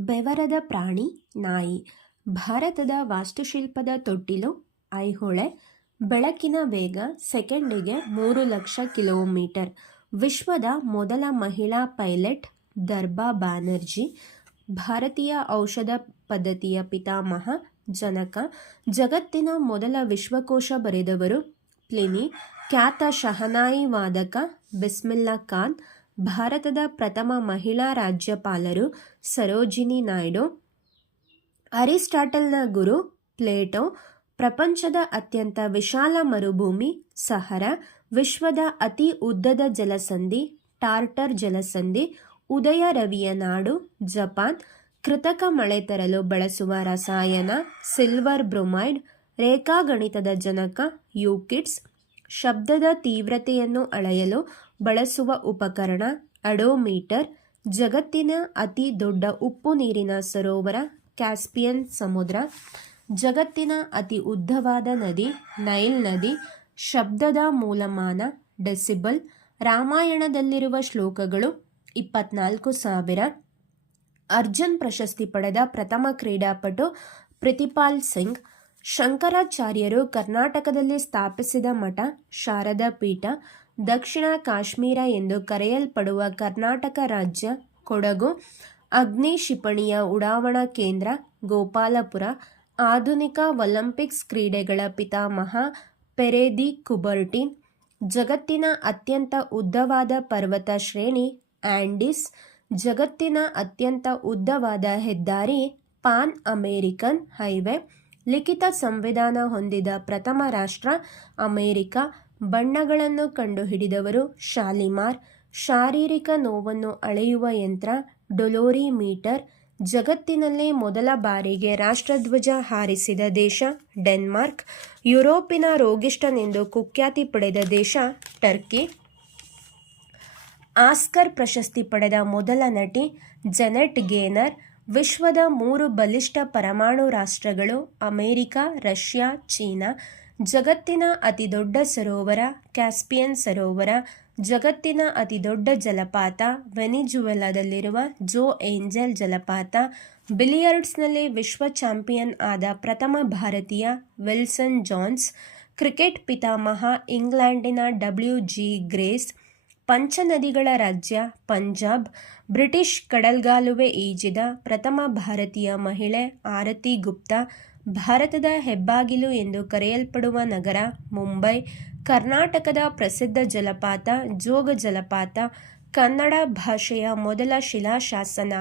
ಬೆವರದ ಪ್ರಾಣಿ ನಾಯಿ. ಭಾರತದ ವಾಸ್ತುಶಿಲ್ಪದ ತೊಟ್ಟಿಲು ಐಹೊಳೆ. ಬೆಳಕಿನ ವೇಗ ಸೆಕೆಂಡಿಗೆ 3,00,000 ಕಿಲೋಮೀಟರ್. ವಿಶ್ವದ ಮೊದಲ ಮಹಿಳಾ ಪೈಲಟ್ ದರ್ಬಾ ಬ್ಯಾನರ್ಜಿ. ಭಾರತೀಯ ಔಷಧ ಪದ್ಧತಿಯ ಪಿತಾಮಹ ಜನಕ. ಜಗತ್ತಿನ ಮೊದಲ ವಿಶ್ವಕೋಶ ಬರೆದವರು ಪ್ಲಿನಿ. ಖ್ಯಾತ ಶಹನಾಯಿ ವಾದಕ ಬಿಸ್ಮಿಲ್ಲಾ ಖಾನ್. ಭಾರತದ ಪ್ರಥಮ ಮಹಿಳಾ ರಾಜ್ಯಪಾಲರು ಸರೋಜಿನಿ ನಾಯ್ಡು. ಅರಿಸ್ಟಾಟಲ್ನ ಗುರು ಪ್ಲೇಟೋ. ಪ್ರಪಂಚದ ಅತ್ಯಂತ ವಿಶಾಲ ಮರುಭೂಮಿ ಸಹರಾ. ವಿಶ್ವದ ಅತಿ ಉದ್ದದ ಜಲಸಂಧಿ ಟಾರ್ಟರ್ ಜಲಸಂಧಿ. ಉದಯ ರವಿಯ ನಾಡು ಜಪಾನ್. ಕೃತಕ ಮಳೆ ತರಲು ಬಳಸುವ ರಸಾಯನ ಸಿಲ್ವರ್ ಬ್ರೊಮೈಡ್. ರೇಖಾಗಣಿತದ ಜನಕ ಯೂಕ್ಲಿಡ್ಸ್. ಶಬ್ದದ ತೀವ್ರತೆಯನ್ನು ಅಳೆಯಲು ಬಳಸುವ ಉಪಕರಣ ಅಡೋಮೀಟರ್. ಜಗತ್ತಿನ ಅತಿ ದೊಡ್ಡ ಉಪ್ಪು ನೀರಿನ ಸರೋವರ ಕ್ಯಾಸ್ಪಿಯನ್ ಸಮುದ್ರ. ಜಗತ್ತಿನ ಅತಿ ಉದ್ದವಾದ ನದಿ ನೈಲ್ ನದಿ. ಶಬ್ದದ ಮೂಲಮಾನ ಡೆಸಿಬಲ್. ರಾಮಾಯಣದಲ್ಲಿರುವ ಶ್ಲೋಕಗಳು 24,000. ಅರ್ಜುನ್ ಪ್ರಶಸ್ತಿ ಪಡೆದ ಪ್ರಥಮ ಕ್ರೀಡಾಪಟು ಪ್ರತಿಪಾಲ್ ಸಿಂಗ್. ಶಂಕರಾಚಾರ್ಯರು ಕರ್ನಾಟಕದಲ್ಲಿ ಸ್ಥಾಪಿಸಿದ ಮಠ ಶಾರದಾ ಪೀಠ. ದಕ್ಷಿಣ ಕಾಶ್ಮೀರ ಎಂದು ಕರೆಯಲ್ಪಡುವ ಕರ್ನಾಟಕ ರಾಜ್ಯ ಕೊಡಗು. ಅಗ್ನಿ ಕ್ಷಿಪಣಿಯ ಉಡಾವಣಾ ಕೇಂದ್ರ ಗೋಪಾಲಪುರ. ಆಧುನಿಕ ಒಲಿಂಪಿಕ್ಸ್ ಕ್ರೀಡೆಗಳ ಪಿತಾಮಹ ಪೆರೆ ದಿ ಕುಬರ್ಟಿನ್. ಜಗತ್ತಿನ ಅತ್ಯಂತ ಉದ್ದವಾದ ಪರ್ವತ ಶ್ರೇಣಿ ಆಂಡೀಸ್. ಜಗತ್ತಿನ ಅತ್ಯಂತ ಉದ್ದವಾದ ಹೆದ್ದಾರಿ ಪಾನ್ ಅಮೇರಿಕನ್ ಹೈವೇ. ಲಿಖಿತ ಸಂವಿಧಾನ ಹೊಂದಿದ ಪ್ರಥಮ ರಾಷ್ಟ್ರ ಅಮೇರಿಕ. ಬಣ್ಣಗಳನ್ನು ಕಂಡುಹಿಡಿದವರು ಶಾಲಿಮಾರ್. ಶಾರೀರಿಕ ನೋವನ್ನು ಅಳೆಯುವ ಯಂತ್ರ ಡೊಲೋರಿಮೀಟರ್. ಜಗತ್ತಿನಲ್ಲೇ ಮೊದಲ ಬಾರಿಗೆ ರಾಷ್ಟ್ರಧ್ವಜ ಹಾರಿಸಿದ ದೇಶ ಡೆನ್ಮಾರ್ಕ್. ಯುರೋಪಿನ ರೋಗಿಷ್ಠನೆಂದು ಕುಖ್ಯಾತಿ ಪಡೆದ ದೇಶ ಟರ್ಕಿ. ಆಸ್ಕರ್ ಪ್ರಶಸ್ತಿ ಪಡೆದ ಮೊದಲ ನಟಿ ಜೆನೆಟ್ ಗೇನರ್. ವಿಶ್ವದ 3 ಬಲಿಷ್ಠ ಪರಮಾಣು ರಾಷ್ಟ್ರಗಳು ಅಮೆರಿಕ, ರಷ್ಯಾ, ಚೀನಾ. ಜಗತ್ತಿನ ಅತಿ ದೊಡ್ಡ ಸರೋವರ ಕ್ಯಾಸ್ಪಿಯನ್ ಸರೋವರ. ಜಗತ್ತಿನ ಅತಿ ದೊಡ್ಡ ಜಲಪಾತ ವೆನಿಜುವೆಲಾದಲ್ಲಿರುವ ಜೋ ಏಂಜಲ್ ಜಲಪಾತ. ಬಿಲಿಯರ್ಡ್ಸ್ನಲ್ಲಿ ವಿಶ್ವ ಚಾಂಪಿಯನ್ ಆದ ಪ್ರಥಮ ಭಾರತೀಯ ವಿಲ್ಸನ್ ಜಾನ್ಸ್. ಕ್ರಿಕೆಟ್ ಪಿತಾಮಹ ಇಂಗ್ಲೆಂಡಿನ WG ಗ್ರೇಸ್. ಪಂಚನದಿಗಳ ರಾಜ್ಯ ಪಂಜಾಬ್. ಬ್ರಿಟಿಷ್ ಕಡಲ್ಗಾಲುವೆ ಈಜಿದ ಪ್ರಥಮ ಭಾರತೀಯ ಮಹಿಳೆ ಆರತಿ ಗುಪ್ತಾ. ಭಾರತದ ಹೆಬ್ಬಾಗಿಲು ಎಂದು ಕರೆಯಲ್ಪಡುವ ನಗರ ಮುಂಬೈ. ಕರ್ನಾಟಕದ ಪ್ರಸಿದ್ಧ ಜಲಪಾತ ಜೋಗ ಜಲಪಾತ. ಕನ್ನಡ ಭಾಷೆಯ ಮೊದಲ ಶಿಲಾಶಾಸನ